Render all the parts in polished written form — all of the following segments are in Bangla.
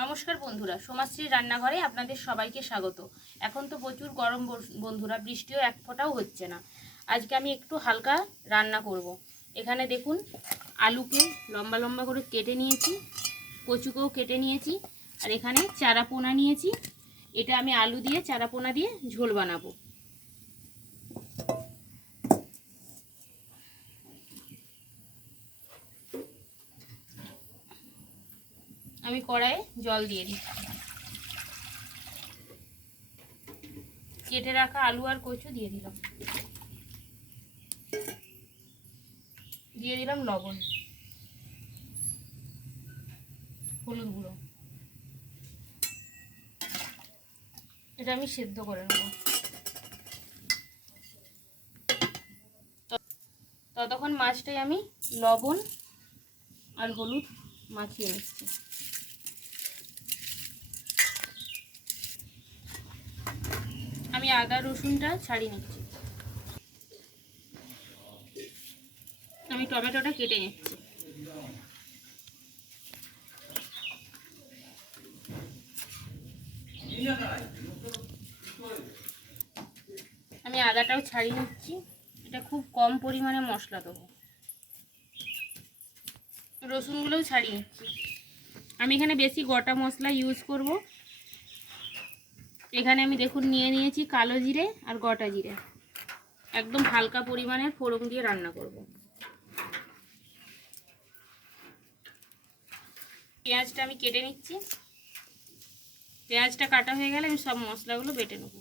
নমস্কার বন্ধুরা, সোমাশ্রীর রান্নাঘরে আপনাদের সবাইকে স্বাগত। এখন তো প্রচুর গরম বন্ধুরা, বৃষ্টিও এক ফোঁটাও হচ্ছে না। আজকে আমি একটু হালকা রান্না করব। এখানে দেখুন, আলুকে লম্বা লম্বা করে কেটে নিয়েছি, কচুকেও কেটে নিয়েছি, আর এখানে চারাপোনা নিয়েছি। এটা আমি আলু দিয়ে চারাপোনা দিয়ে ঝোল বানাবো। আমি কড়াইয়ে জল দিয়ে দিই। কেটে রাখা আলু আর কচু দিয়ে দিলাম, দিয়ে দিলাম লবণ, হলুদ গুঁড়ো। এটা আমি সেদ্ধ করে নেব। ততক্ষণ মাছটাই আমি লবণ আর হলুদ মাখিয়ে নিচ্ছি। আমি আদা রসুনটা ছাড়িয়ে নিচ্ছি। আমি টমেটোটা কেটে নিচ্ছি। আমি আদাটাও ছাড়িয়ে নিচ্ছি। এটা খুব কম পরিমাণে মশলা দেবো। রসুনগুলোও ছাড়িয়ে নিচ্ছি। আমি এখানে বেশি গোটা মশলা ইউজ করব। এখানে আমি দেখুন নিয়ে নিয়েছি কালো জিরে আর গোটা জিরে। একদম হালকা পরিমাণের ফোড়ন দিয়ে রান্না করব। পেঁয়াজটা আমি কেটে নিচ্ছি। পেঁয়াজটা কাটা হয়ে গেলে আমি সব মশলাগুলো বেটে নেব।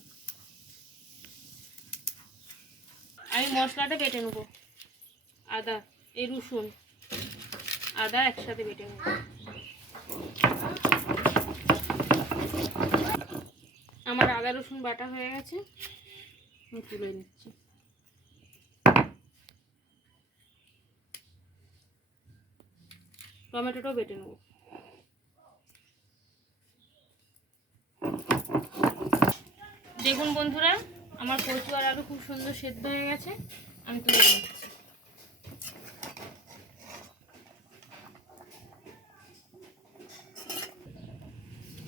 আমি মশলাটা বেটে নেব। আদা, এই রসুন, আদা একসাথে বেটে নেব। আমার আদা রসুন বাটা হয়ে গেছে, আমি তুলে নিচ্ছি। টমেটোটাও বেটে নেব। দেখুন বন্ধুরা, আমার কচু আর আলু খুব সুন্দর সেদ্ধ হয়ে গেছে, আমি তুলে নিচ্ছি।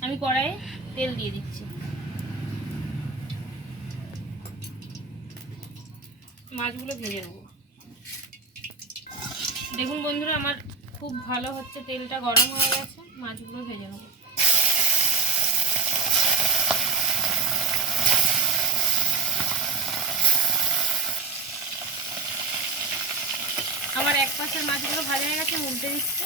আমি কড়াইয়ে তেল দিয়ে দিচ্ছি। মাছগুলো ভেজে নেব। দেখুন বন্ধুরা, আমার খুব ভালো হচ্ছে, তেলটা গরম হয়ে গেছে, মাছগুলো ভেজে নেব। আমার এক পাশের মাছগুলো ভাজা হয়ে গেছে, উল্টে দিচ্ছি।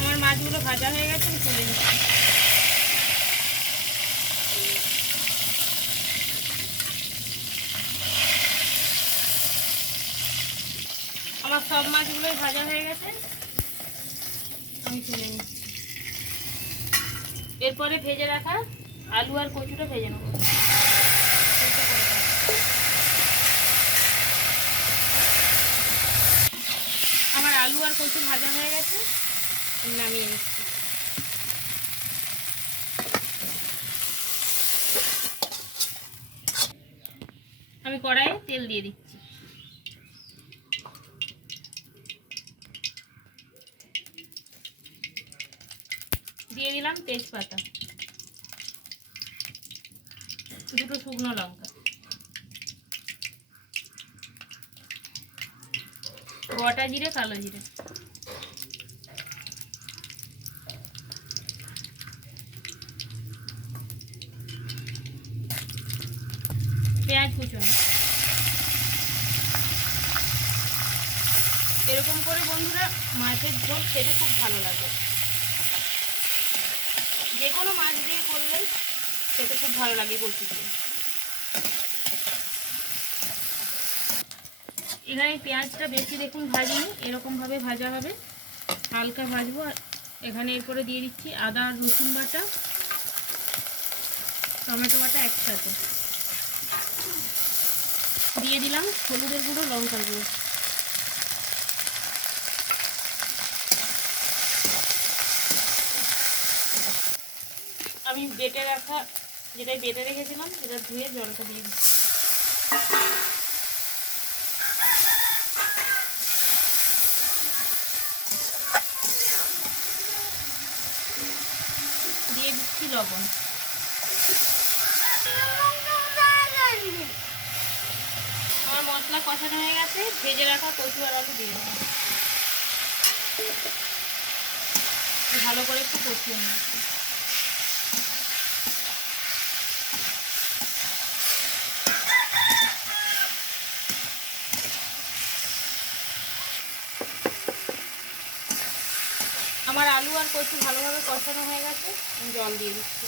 আমার মাছগুলো ভাজা হয়ে গেছে, আমি তুলে নিচ্ছি। আমার সব মাছগুলোই ভাজা হয়ে গেছে, আমি তুলে নিচ্ছি। এরপরে ভেজে রাখা আলু আর কচুটা ভেজে নেব। আমার আলু আর কচু ভাজা হয়ে গেছে, নামিয়ে নিচ্ছি। আমি কড়াইয়ে তেল দিয়ে দিচ্ছি। দিয়ে দিলাম তেজপাতা, দুটো শুকনো লঙ্কা, গোটা জিরে, কালো জিরে, পেঁয়াজ কুচনো। এরকম করে বন্ধুরা মাছের ঝোল খেতে খুব ভালো লাগে। যে কোনো মাছ দিয়ে করলেই খেতে খুব ভালো লাগে কচু দিয়ে। এখানে পেঁয়াজটা বেশি দেখুন ভাজিনি, এরকমভাবে ভাজা হবে, হালকা ভাজবো। আর এখানে এরপরে দিয়ে দিচ্ছি আদা আর রসুন বাটা, টমেটো বাটা একসাথে দিয়ে দিলাম, হলুদের গুঁড়ো, লঙ্কার গুঁড়ো। আমি বেটে রাখা যেটাই বেটে রেখেছিলাম সেটা ধুয়ে জলটা দিয়ে দিচ্ছি। দিয়ে দিচ্ছি লবণ। আমার মশলা কষানো হয়ে গেছে, ভেজে রাখা কচু আর আলু দিয়ে দেবো। ভালো করে একটু কষিয়ে নিই। আমার আলু আর কচু ভালোভাবে কষানো হয়ে গেছে, জল দিয়ে দিচ্ছি।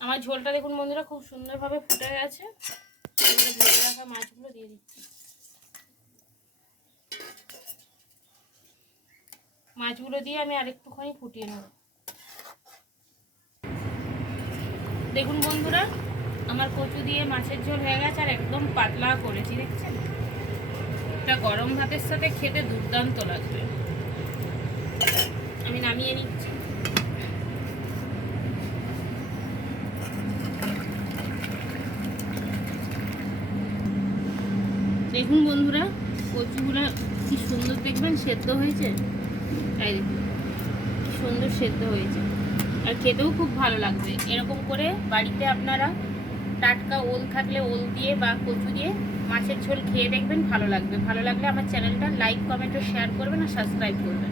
আমার ঝোলটা দেখুন বন্ধুরা খুব সুন্দরভাবে ফুটে গেছে। এবারে ভেজে রাখা মাছগুলো দিয়ে দিচ্ছি। মাছগুলো দিয়ে আমি আরেকটুখানি ফুটিয়ে নেব। দেখুন বন্ধুরা, আমার কচু দিয়ে মাছের ঝোল হয়ে গেছে, আর একদম পাতলা করেছি, দেখছেন? এটা গরম ভাতের সাথে খেতে দুর্দান্ত লাগবে। আমি নামিয়ে নিচ্ছি। দেখুন বন্ধুরা, কচুগুলো কি সুন্দর দেখবেন সেদ্ধ হয়েছে। তাই দেখুন কি সুন্দর সেদ্ধ হয়েছে, আর খেতেও খুব ভালো লাগবে। এরকম করে বাড়িতে আপনারা টাটকা ওল থাকলে ওল দিয়ে বা কচু দিয়ে মাছের ঝোল খেয়ে দেখবেন, ভালো লাগবে। ভালো লাগলে আমার চ্যানেলটা লাইক, কমেন্ট ও শেয়ার করবেন আর সাবস্ক্রাইব করবেন।